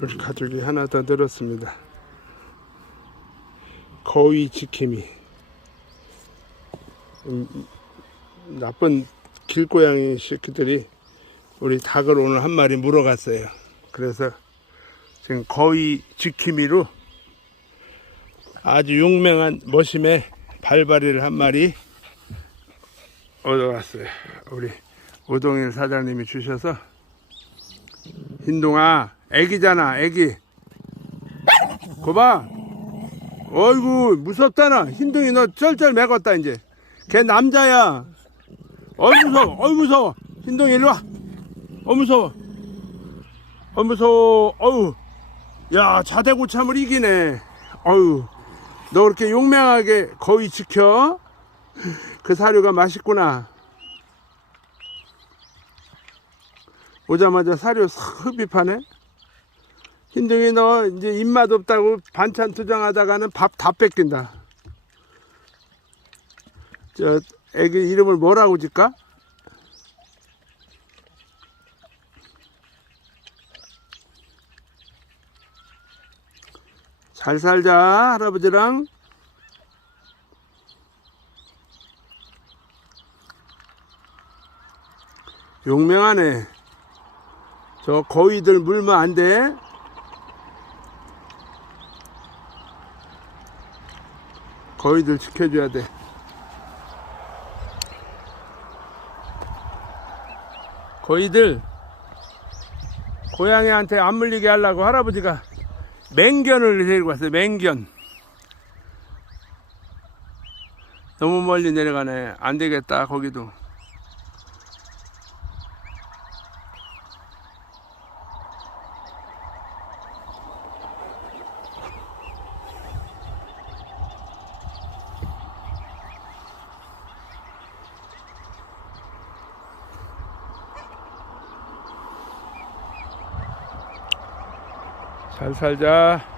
우리 가족이 하나 더 늘었습니다. 거위 지킴이. 음, 나쁜 길고양이 새끼들이 우리 닭을 오늘 한 마리 물어갔어요. 그래서 지금 거위 지킴이로 아주 용맹한 머심에 발발이를 한 마리 얻어왔어요. 우리 오동일 사장님이 주셔서 흰동아 애기잖아 애기. 거봐. 어이구 무섭다 나. 흰둥이 너 쩔쩔 매었다 이제. 걔 남자야. 어이 무서워 어이 무서워. 흰둥이 일로 와. 어 무서워. 어 무서워. 어우. 야 자대고참을 이기네. 어유 너 그렇게 용맹하게 거위 지켜? 그 사료가 맛있구나 오자마자 사료 싹 흡입하네. 흰둥이 너 이제 입맛 없다고 반찬 투정하다가는 밥 다 뺏긴다. 저 애기 이름을 뭐라고 짓까? 잘 살자 할아버지랑. 용맹하네 저 거위들 물면 안 돼 거위들 지켜줘야 돼 거위들 고양이한테 안 물리게 하려고 할아버지가 맹견을 데리고 왔어요. 맹견. 너무 멀리 내려가네. 안 되겠다. 거기도. 잘 살자.